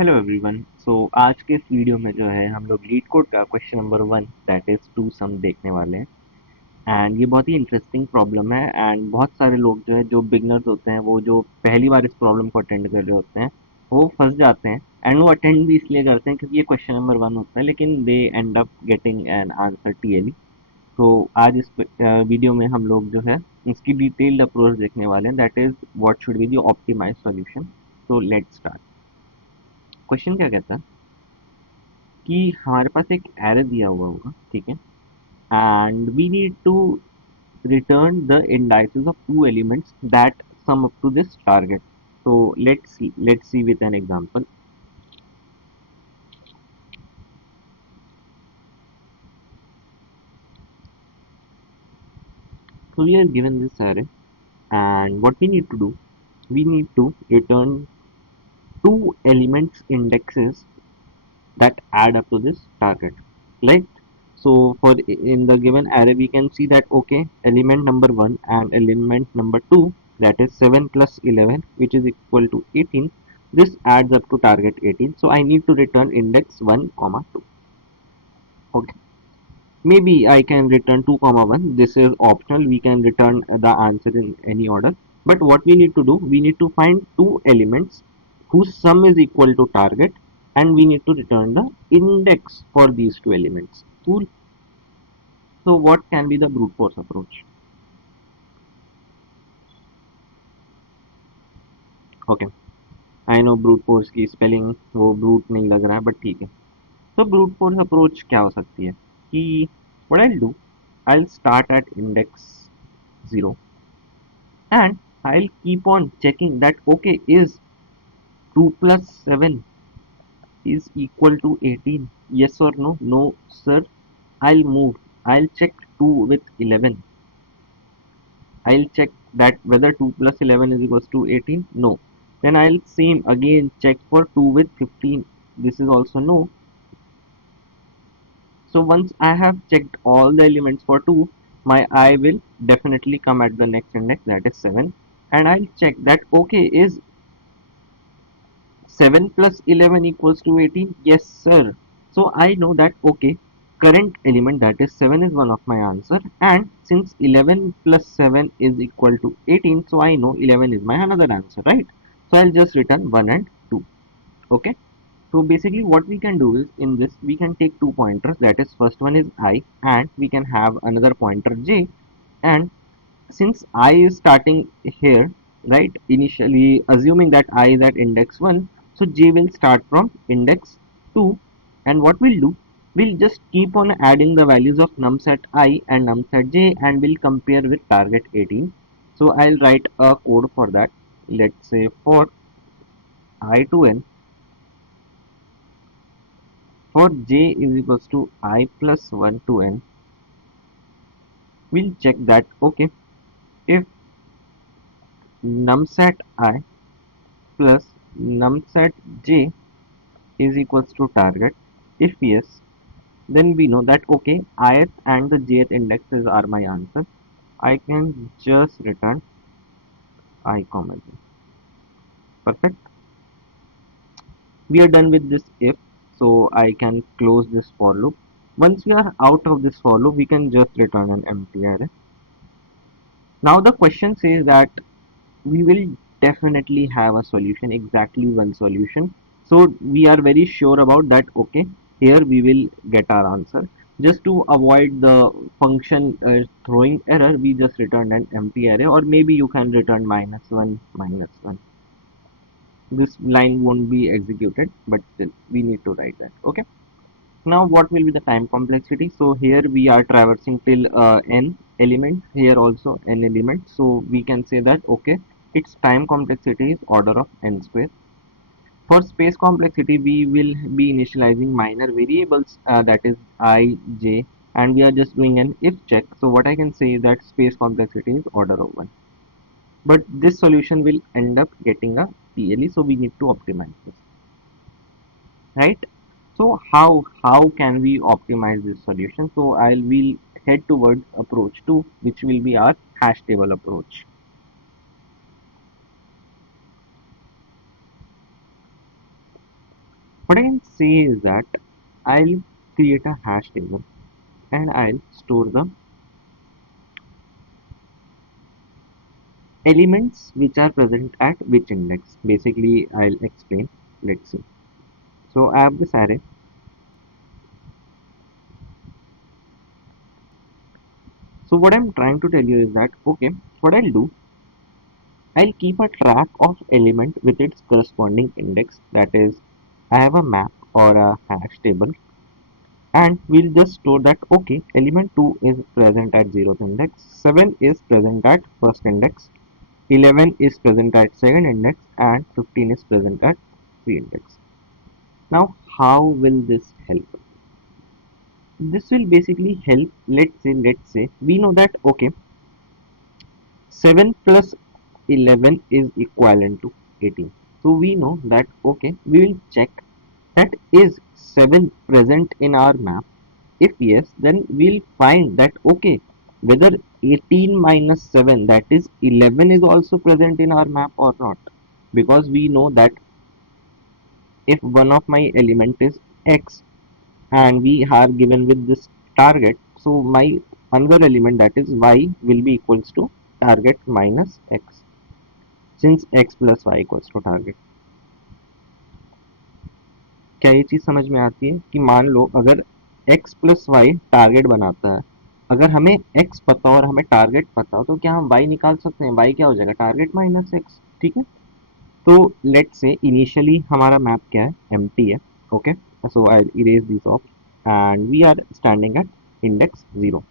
Hello everyone. आज के इस वीडियो में जो है हम लोग लीड कोड का question number 1 that is two sum देखने वाले हैं। एंड ये बहुत ही इंटरेस्टिंग प्रॉब्लम है एंड बहुत सारे लोग जो है जो बिगनर्स होते हैं वो जो पहली बार इस प्रॉब्लम को अटेंड कर रहे होते हैं वो फंस जाते हैं। एंड वो अटेंड भी इसलिए करते हैं क्योंकि ये क्वेश्चन नंबर 1 होता है, लेकिन they end up getting an answer TLE. तो आज इस वीडियो में हम लोग जो है इसकी डिटेल्ड अप्रोच देखने वाले हैं, that is what should be the optimize solution. तो लेट्स स्टार्ट। क्वेश्चन क्या कहता है कि हमारे पास एक एरे दिया हुआ होगा, ठीक है, and we need to return the indices of two elements that sum up to this target. So let's see with an example. So we are given this array, and what we need to do, we need to return two elements indexes that add up to this target. Like, so for in the given array we can see that okay, element number 1 and element number 2, that is 7 plus 11, which is equal to 18. This adds up to target 18, so I need to return index 1 comma 2. Okay, maybe I can return 2 comma 1. This is optional, we can return the answer in any order. But what we need to do, we need to find two elements whose sum is equal to target, and we need to return the index for these two elements. Cool. So what can be the brute force approach? Okay, I know brute force की spelling वो brute नहीं लग रहा है, but ठीक है. तो brute force approach क्या हो सकती है कि what I'll do, I'll start at index 0 and I'll keep on checking that okay, is 2 plus 7 is equal to 18, yes or no? No sir. I'll move, I'll check 2 with 11. I'll check that whether 2 plus 11 is equals to 18. No. Then I'll same again check for 2 with 15. This is also no. So once I have checked all the elements for 2, my eye will definitely come at the next index, that is 7, and I'll check that okay, is 7 plus 11 equals to 18. Yes sir. So I know that okay, current element, that is 7, is one of my answer, and since 11 plus 7 is equal to 18, so I know 11 is my another answer, right? So I'll just return 1 and 2. Okay, so basically what we can do is in this we can take two pointers, that is first one is I and we can have another pointer j, and since I is starting here, right, initially assuming that I is at index 1, so j will start from index 2, and what we'll do, we'll just keep on adding the values of nums at I and nums at j and we'll compare with target 18. So I'll write a code for that. Let's say for I to n, for j is equals to I plus 1 to n, we'll check that okay, if numsat I plus numsat j is equals to target. If yes, then we know that okay, ith and the jth indexes are my answer. I can just return I comma j. Perfect. We are done with this if, so I can close this for loop. Once we are out of this for loop, we can just return an empty array. Now the question says that we will definitely have a solution, exactly one solution. So we are very sure about that okay, here we will get our answer. Just to avoid the function throwing error, we just return an empty array, or maybe you can return -1 -1. This line won't be executed, but still we need to write that. Okay, now what will be the time complexity? So here we are traversing till n elements, here also n elements, so we can say that okay, its time complexity is order of n square. For space complexity, we will be initializing minor variables, that is I, j, and we are just doing an if check. So what I can say is that space complexity is order of 1. But this solution will end up getting a TLE, so we need to optimize this, right? So how can we optimize this solution? So will head towards approach 2, which will be our hash table approach. What I can say is that I'll create a hash table and I'll store the elements which are present at which index. Basically, I'll explain. Let's see. So I have this array. So what I'm trying to tell you is that, okay, what I'll do, I'll keep a track of element with its corresponding index. That is, I have a map or a hash table, and we'll just store that, okay, element 2 is present at 0th index, 7 is present at first index, 11 is present at second index, and 15 is present at 3 index. Now, how will this help? This will basically help. Let's say we know that, okay, 7 plus 11 is equivalent to 18. So we know that, okay, we will check that is 7 present in our map. If yes, then we'll find that, okay, whether 18 minus 7, that is 11, is also present in our map or not. Because we know that if one of my element is x and we are given with this target, so my another element, that is y, will be equals to target minus x, since x plus y equals to target. क्या ये चीज समझ में आती है कि मान लो अगर x प्लस वाई टारगेट बनाता है, अगर हमें x पता और हमें टारगेट पता हो, तो क्या हम y निकाल सकते हैं? y क्या हो जाएगा? टारगेट माइनस x, ठीक है। तो लेट्स से इनिशियली हमारा मैप क्या है? एम्प्टी है, okay. So I erase this off and we are standing at index 0.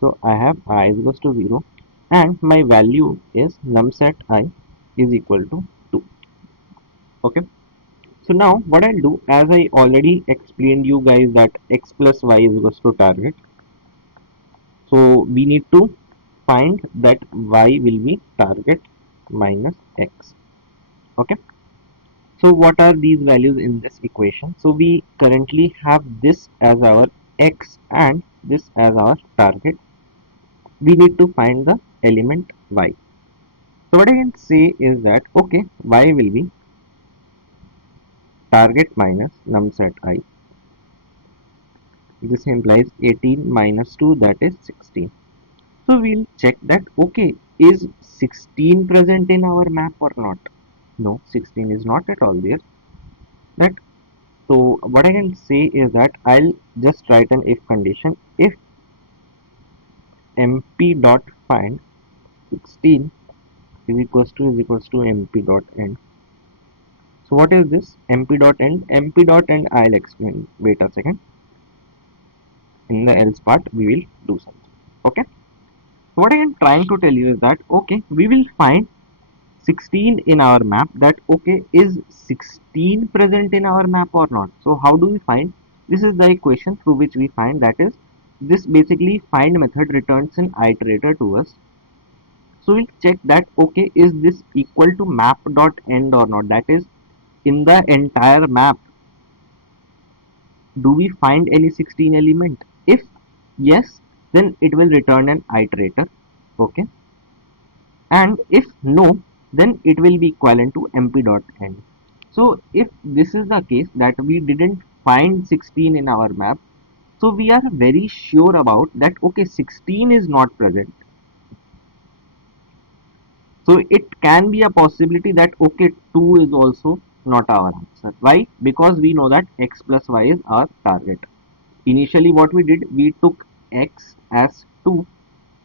So I have I is equals to 0 and my value is numset I is equal to 2. Okay. So now what I'll do, as I already explained you guys that x plus y is equals to target. So we need to find that y will be target minus x. Okay. So what are these values in this equation? So we currently have this as our x and this as our target. We need to find the element y. So what I can say is that, okay, y will be target minus numset I. This implies 18 minus 2, that is 16. So we'll check that, okay, is 16 present in our map or not? No, 16 is not at all there. That, so what I can say is that I'll just write an if condition. If mp dot find 16 is equals to mp dot end. So what is this mp dot end? Mp dot end I'll explain. Wait a second. In the else part we will do something. Okay. So what I am trying to tell you is that, okay, we will find 16 in our map. That, okay, is 16 present in our map or not? So how do we find? This is the equation through which we find, that is, this basically find method returns an iterator to us. So we'll check that, okay, is this equal to map dot end or not? That is, in the entire map, do we find any 16 element? If yes, then it will return an iterator, okay, and if no, then it will be equivalent to mp dot end. So if this is the case that we didn't find 16 in our map, so we are very sure about that, okay, 16 is not present. So it can be a possibility that, okay, 2 is also not our answer. Why? Because we know that x plus y is our target. Initially what we did, we took x as 2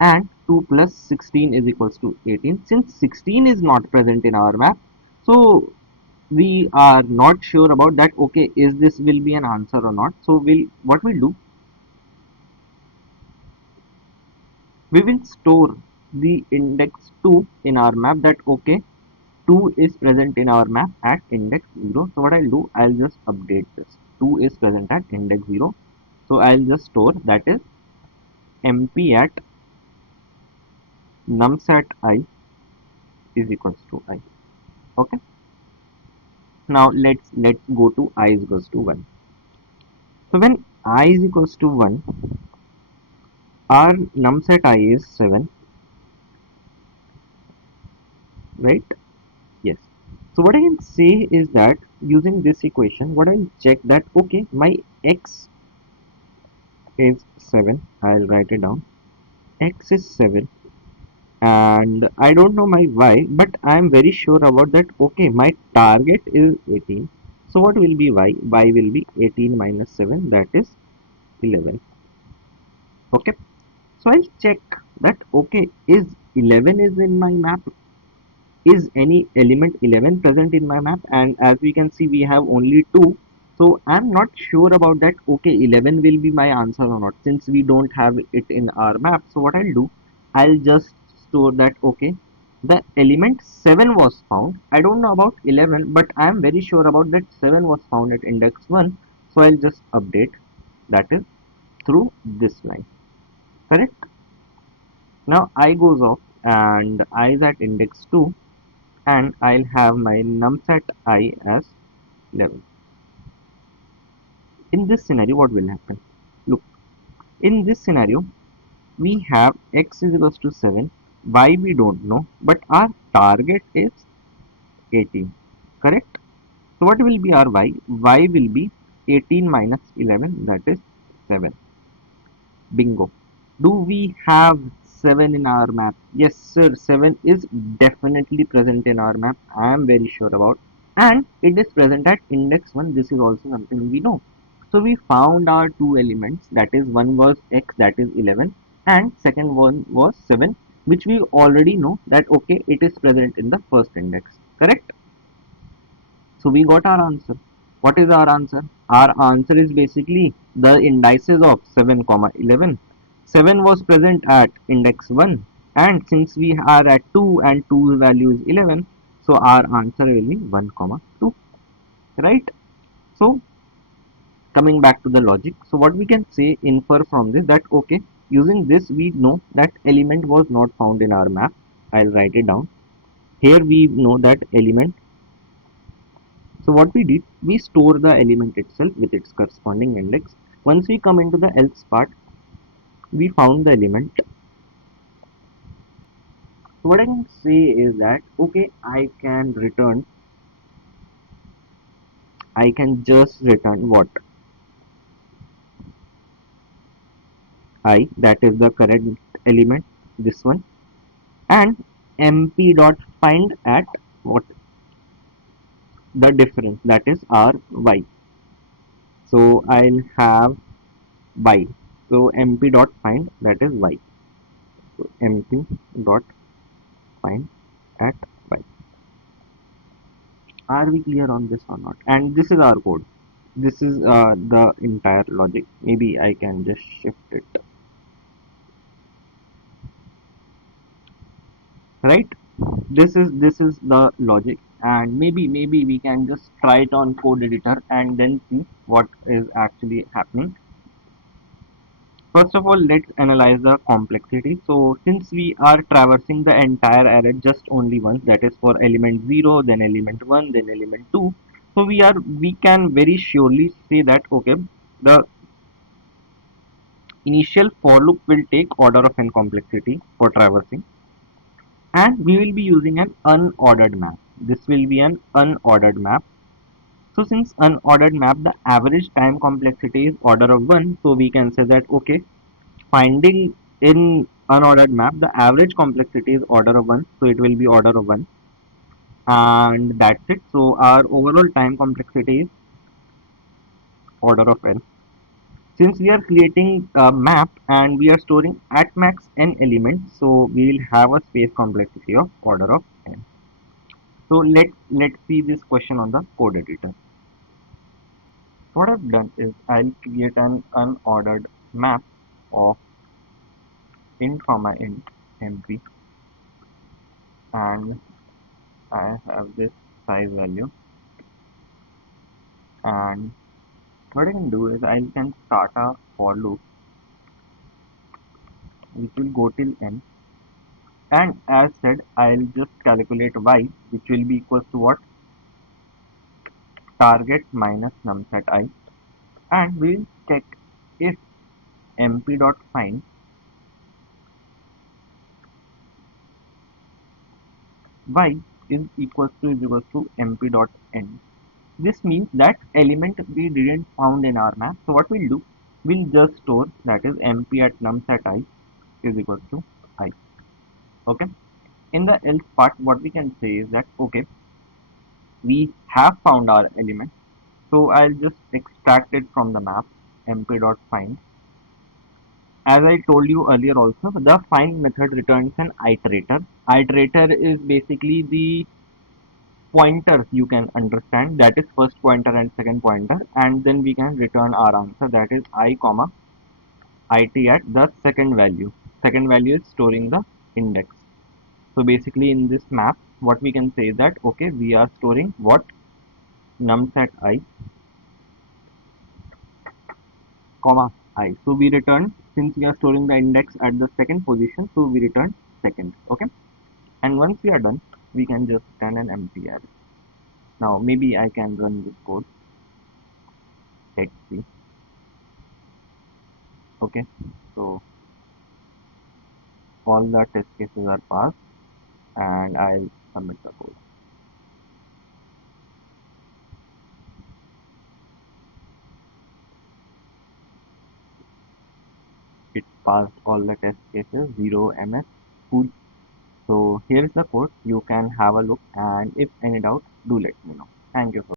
and 2 plus 16 is equals to 18. Since 16 is not present in our map, so we are not sure about that, okay, is this will be an answer or not. So what we'll do, we will store the index 2 in our map, that, okay, 2 is present in our map at index 0. So what I'll do, I'll just update this. 2 is present at index 0. So I'll just store, that is, mp at numset I is equals to I. Okay. Now let's go to I is equals to 1. So when I is equals to 1, our numset I is 7, right? Yes. So what I can say is that using this equation, what I'll check that okay, my x is 7. I'll write it down. X is 7 and I don't know my y, but I am very sure about that. Okay, my target is 18. So what will be y? Y will be 18 minus 7, that is 11. Okay, so I'll check that okay, is 11 is in my map, is any element 11 present in my map, and as we can see we have only 2, so I'm not sure about that okay 11 will be my answer or not, since we don't have it in our map. So what I'll do, I'll just store that okay, the element 7 was found. I don't know about 11, but I am very sure about that 7 was found at index 1. So I'll just update, that is through this line. Correct. Now I goes off and I is at index 2, and I'll have my numset I as 11. In this scenario, what will happen? Look, in this scenario, we have x is equals to 7, y we don't know, but our target is 18. Correct? So what will be our y? Y will be 18 minus 11, that is 7. Bingo. Do we have 7 in our map? Yes, sir. 7 is definitely present in our map. I am very sure about. And it is present at index 1. This is also something we know. So we found our two elements, that is one was x, that is 11, and second one was 7, which we already know that okay, it is present in the first index. Correct? So we got our answer. What is our answer? Our answer is basically the indices of 7 comma 11. 7 was present at index 1, and since we are at 2 and 2's value is 11, so our answer will be 1 comma 2. Right? So coming back to the logic, so what we can say, infer from this, that okay, using this we know that element was not found in our map. I'll write it down. Here we know that element. So what we did, we store the element itself with its corresponding index. Once we come into the else part, we found the element. So what I can say is that okay, I can just return what? I, that is the current element, this one, and mp dot find at what? The difference, that is our y. So I'll have y. So mp dot find, that is y. So mp dot find at y. Are we clear on this or not? And this is our code. This is the entire logic. Maybe I can just shift it. Right? This is the logic, and maybe we can just try it on code editor and then see what is actually happening. First of all, let's analyze the complexity. So since we are traversing the entire array just only once, that is for element 0, then element 1, then element 2. So we can very surely say that okay, the initial for loop will take order of n complexity for traversing, and we will be using an unordered map. This will be an unordered map. So since unordered map, the average time complexity is order of 1, so we can say that okay, finding in unordered map, the average complexity is order of 1, so it will be order of 1, and that's it. So our overall time complexity is order of n. Since we are creating a map and we are storing at max n elements, so we will have a space complexity of order of n. So let's see this question on the code editor. What I've done is I'll create an unordered map of int comma int mp, and I have this size value, and what I can do is I can start a for loop which will go till n, and as said I'll just calculate y, which will be equals to what? Target minus numset I, and we'll check if mp dot find y is equals to mp dot end. This means that element we didn't found in our map. So what we'll do, we'll just store that is mp at num set I is equals to I. Okay. In the else part, what we can say is that okay, we have found our element. So I'll just extract it from the map mp dot find. As I told you earlier also, the find method returns an iterator. Iterator is basically the pointer, you can understand, that is first pointer and second pointer, and then we can return our answer, that is I comma it at the second value. Second value is storing the index. So basically in this map what we can say is that okay, we are storing what, num set I comma I. So we return, since we are storing the index at the second position, so we return second. Okay, and once we are done, we can just run an empty array. Now maybe I can run this code. Let's see. Okay, so all the test cases are passed and I'll submit the code. It passed all the test cases, 0 ms, cool. So here is the code, you can have a look, and if any doubt, do let me know. Thank you.